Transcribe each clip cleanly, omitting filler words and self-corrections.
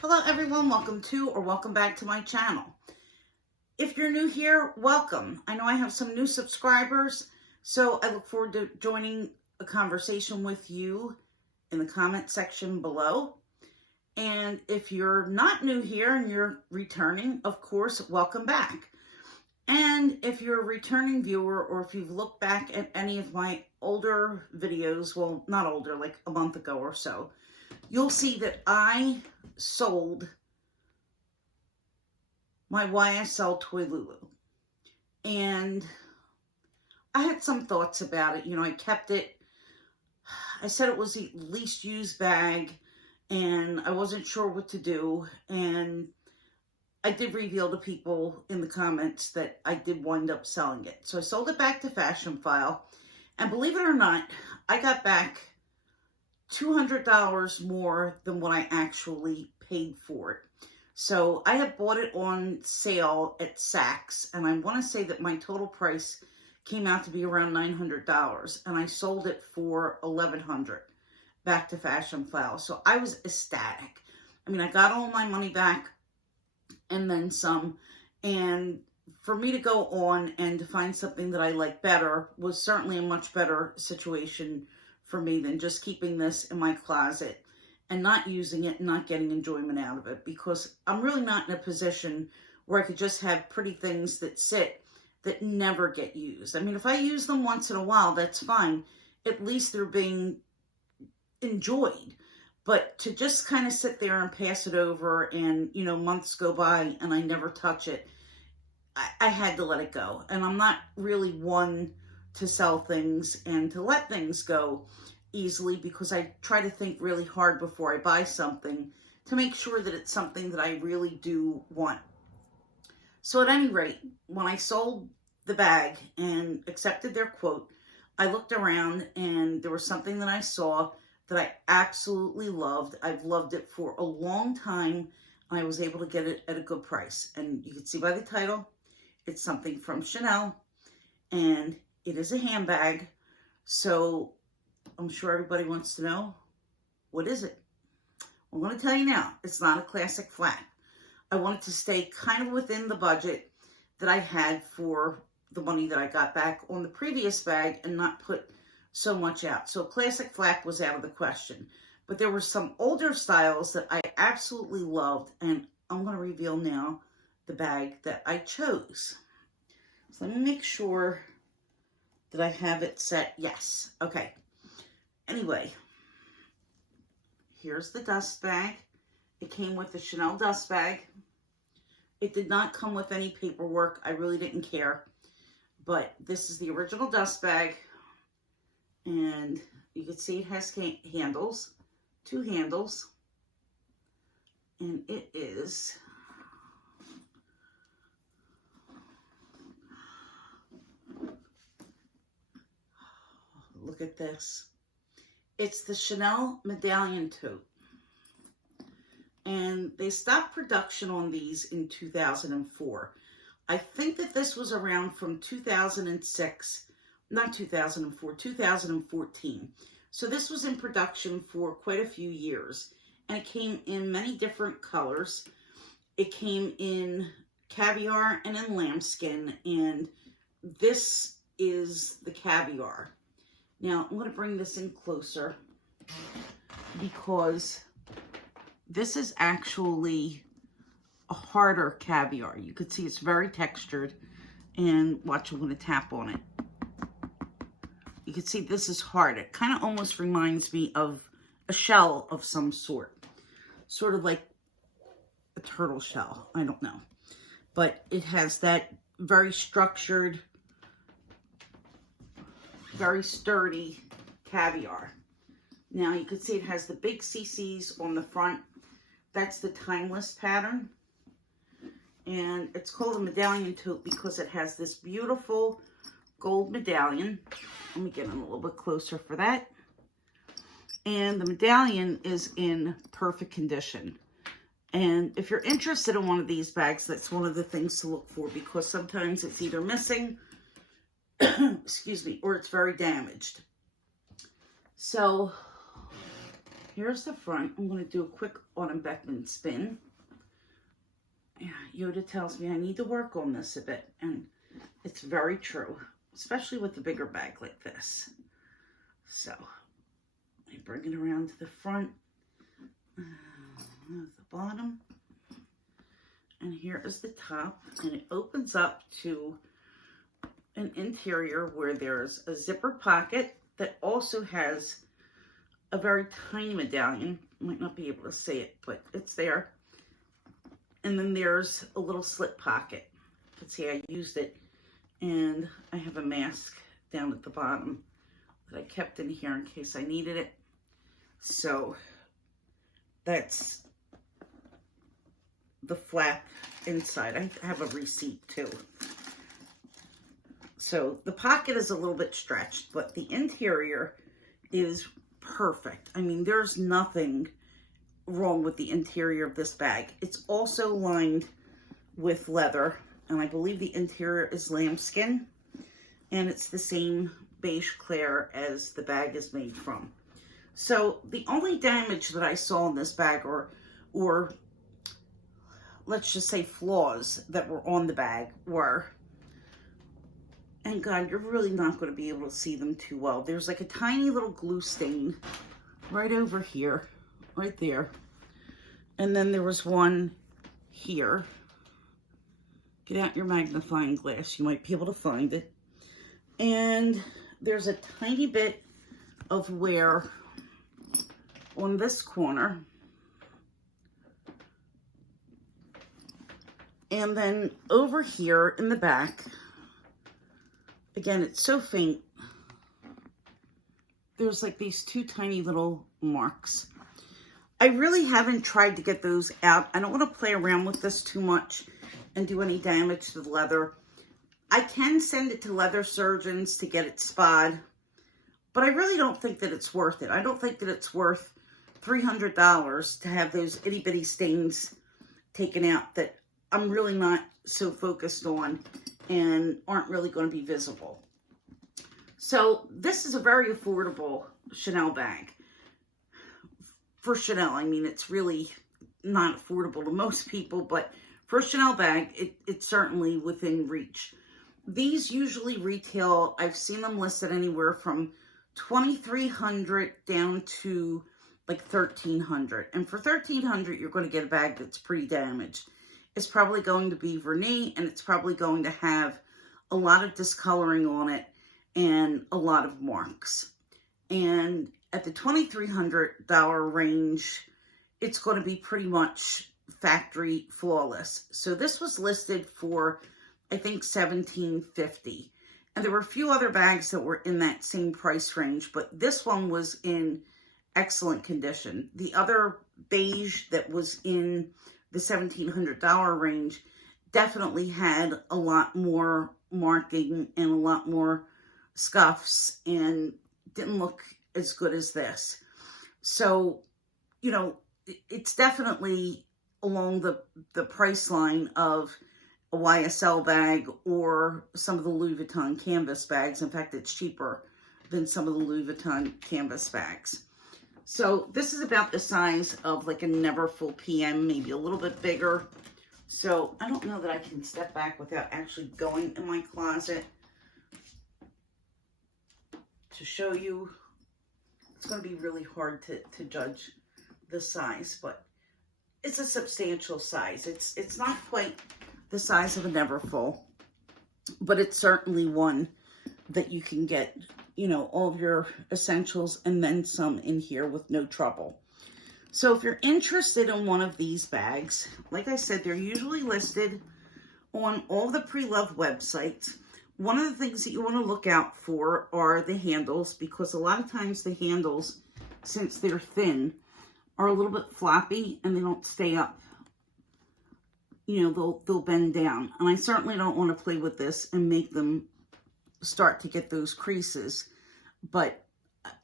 Hello everyone, welcome to or welcome back to my channel. If you're new here, welcome. I know I have some new subscribers, so I look forward to joining a conversation with you in the comment section below. And if you're not new here and you're returning, of course, welcome back. And if you're a returning viewer or if you've looked back at any of my older videos, well, not older, like a month ago or so, you'll see that I sold my YSL Toy Lulu. And I had some thoughts about it. You know, I kept it. I said it was the least used bag and I wasn't sure what to do. And I did reveal to people in the comments that I did wind up selling it. So I sold it back to Fashionphile. And believe it or not, I got back $200 more than what I actually paid for it. So I had bought it on sale at Saks, and I want to say that my total price came out to be around $900, and I sold it for $1,100 back to Fashionphile. So I was ecstatic. I mean, I got all my money back and then some, and for me to go on and to find something that I like better was certainly a much better situation for me than just keeping this in my closet and not using it and not getting enjoyment out of it, because I'm really not in a position where I could just have pretty things that sit that never get used. I mean, if I use them once in a while, that's fine. At least they're being enjoyed. But to just kind of sit there and pass it over and, you know, months go by and I never touch it, I had to let it go. And I'm not really one to sell things and to let things go easily, because I try to think really hard before I buy something to make sure that it's something that I really do want. So at any rate, when I sold the bag and accepted their quote, I looked around and there was something that I saw that I absolutely loved. I've loved it for a long time, and I was able to get it at a good price. And you can see by the title, it's something from Chanel, and it is a handbag. So I'm sure everybody wants to know, what is it? I'm going to tell you now, it's not a classic flat. I wanted to stay kind of within the budget that I had for the money that I got back on the previous bag and not put so much out. So classic flat was out of the question. But there were some older styles that I absolutely loved, and I'm going to reveal now the bag that I chose. So let me make sure that I have it set. Yes. Okay. Anyway, here's the dust bag. It came with the Chanel dust bag. It did not come with any paperwork. I really didn't care. But this is the original dust bag. And you can see it has handles, 2 handles. And it is look at this. It's the Chanel Medallion Tote. And they stopped production on these in 2004. I think that this was around from 2006, not 2004, 2014. So this was in production for quite a few years. And it came in many different colors. It came in caviar and in lambskin. And this is the caviar. Now, I'm going to bring this in closer because this is actually a harder caviar. You could see it's very textured. And watch, I'm going to tap on it. You can see this is hard. It kind of almost reminds me of a shell of some sort. Sort of like a turtle shell. I don't know. But it has that very structured, very sturdy caviar. Now you can see it has the big CCs on the front. That's the timeless pattern. And it's called a Medallion Tote because it has this beautiful gold medallion. Let me get in a little bit closer for that. And the medallion is in perfect condition. And if you're interested in one of these bags, that's one of the things to look for, because sometimes it's either missing, excuse me, or it's very damaged. So here's the front. I'm going to do a quick Autumn Beckman spin. Yeah, Yoda tells me I need to work on this a bit, and it's very true, especially with the bigger bag like this. So, I bring it around to the front, the bottom, and here is the top, and it opens up to an interior where there's a zipper pocket that also has a very tiny medallion. Might not be able to see it, but it's there. And then there's a little slip pocket. You can see I used it, and I have a mask down at the bottom that I kept in here in case I needed it. So that's the flap inside. I have a receipt too. So the pocket is a little bit stretched, but the interior is perfect. I mean, there's nothing wrong with the interior of this bag. It's also lined with leather, and I believe the interior is lambskin, and it's the same beige clear as the bag is made from. So the only damage that I saw in this bag, or let's just say flaws that were on the bag, were, and God, you're really not going to be able to see them too well. There's like a tiny little glue stain right over here, right there. And then there was one here. Get out your magnifying glass. You might be able to find it. And there's a tiny bit of wear on this corner. And then over here in the back, again, it's so faint, there's like these two tiny little marks. I really haven't tried to get those out. I don't want to play around with this too much and do any damage to the leather. I can send it to leather surgeons to get it spod, but I really don't think that it's worth it. I don't think that it's worth $300 to have those itty bitty stains taken out that I'm really not so focused on and aren't really going to be visible. So this is a very affordable Chanel bag. For Chanel, I mean, it's really not affordable to most people, but for a Chanel bag, it's certainly within reach. These usually retail, I've seen them listed anywhere from $2,300 down to like $1,300. And for $1,300, you're going to get a bag that's pretty damaged. It's probably going to be vernis, and it's probably going to have a lot of discoloring on it and a lot of marks. And at the $2,300 range, it's going to be pretty much factory flawless. So this was listed for, I think, $1,750. And there were a few other bags that were in that same price range, but this one was in excellent condition. The other beige that was in the $1,700 range definitely had a lot more marking and a lot more scuffs and didn't look as good as this. So, you know, it's definitely along the price line of a YSL bag or some of the Louis Vuitton canvas bags. In fact, it's cheaper than some of the Louis Vuitton canvas bags. So this is about the size of like a Neverfull PM, maybe a little bit bigger. So I don't know that I can step back without actually going in my closet to show you. It's going to be really hard to judge the size, but it's a substantial size. It's not quite the size of a Neverfull, but it's certainly one that you can get, you know, all of your essentials and then some in here with no trouble. So if you're interested in one of these bags, like I said, they're usually listed on all the pre-loved websites. One of the things that you want to look out for are the handles, because a lot of times the handles, since they're thin, are a little bit floppy and they don't stay up. You know, they'll bend down. And I certainly don't want to play with this and make them start to get those creases. But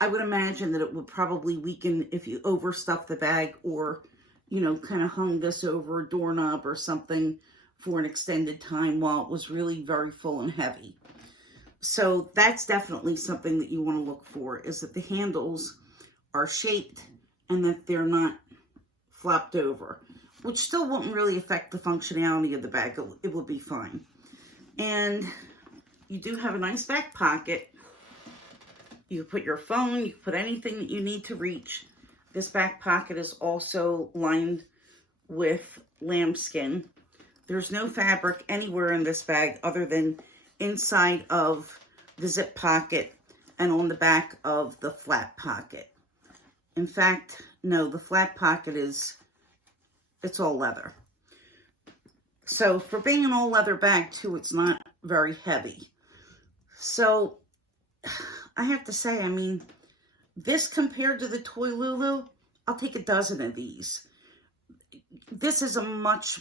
I would imagine that it would probably weaken if you overstuff the bag or, you know, kind of hung this over a doorknob or something for an extended time while it was really very full and heavy. So that's definitely something that you want to look for, is that the handles are shaped and that they're not flopped over, which still wouldn't really affect the functionality of the bag. It would be fine. And you do have a nice back pocket. You can put your phone, you can put anything that you need to reach. This back pocket is also lined with lambskin. There's no fabric anywhere in this bag other than inside of the zip pocket and on the back of the flat pocket. In fact, no, the flat pocket it's all leather. So for being an all leather bag too, it's not very heavy. So I have to say, I mean, this compared to the Toy Lulu, I'll take a dozen of these. This is a much,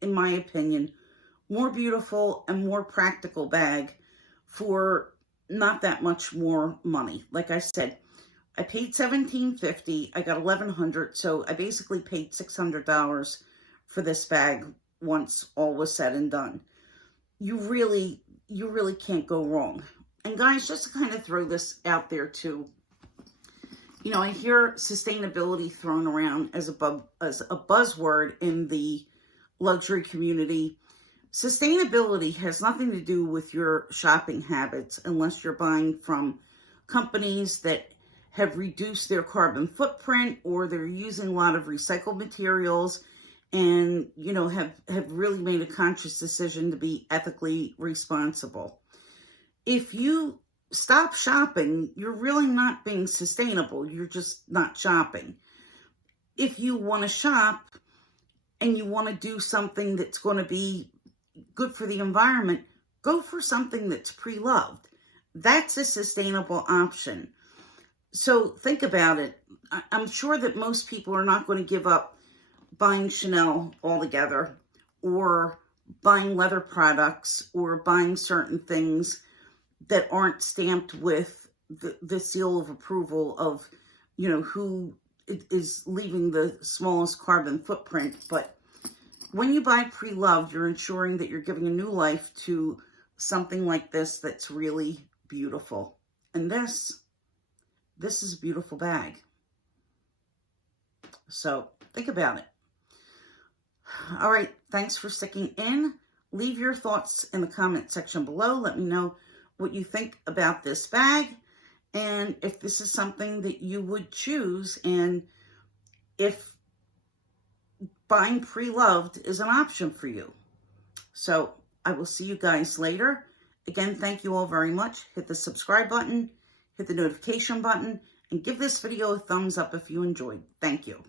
in my opinion, more beautiful and more practical bag for not that much more money. Like I said, I paid $17.50. I got $1,100, so I basically paid $600 for this bag once all was said and done. You really can't go wrong. And guys, just to kind of throw this out there too, you know, I hear sustainability thrown around as a buzzword in the luxury community. Sustainability has nothing to do with your shopping habits unless you're buying from companies that have reduced their carbon footprint, or they're using a lot of recycled materials and, you know, have really made a conscious decision to be ethically responsible. If you stop shopping, you're really not being sustainable. You're just not shopping. If you want to shop and you want to do something that's going to be good for the environment, go for something that's pre-loved. That's a sustainable option. So think about it. I'm sure that most people are not going to give up buying Chanel altogether, or buying leather products, or buying certain things that aren't stamped with the seal of approval of, you know, who is leaving the smallest carbon footprint. But when you buy pre-loved, you're ensuring that you're giving a new life to something like this that's really beautiful. And this is a beautiful bag. So think about it. All right, thanks for sticking in. Leave your thoughts in the comment section below. Let me know what you think about this bag, and if this is something that you would choose, and if buying pre-loved is an option for you. So I will see you guys later. Again, thank you all very much. Hit the subscribe button, hit the notification button, and give this video a thumbs up if you enjoyed. Thank you.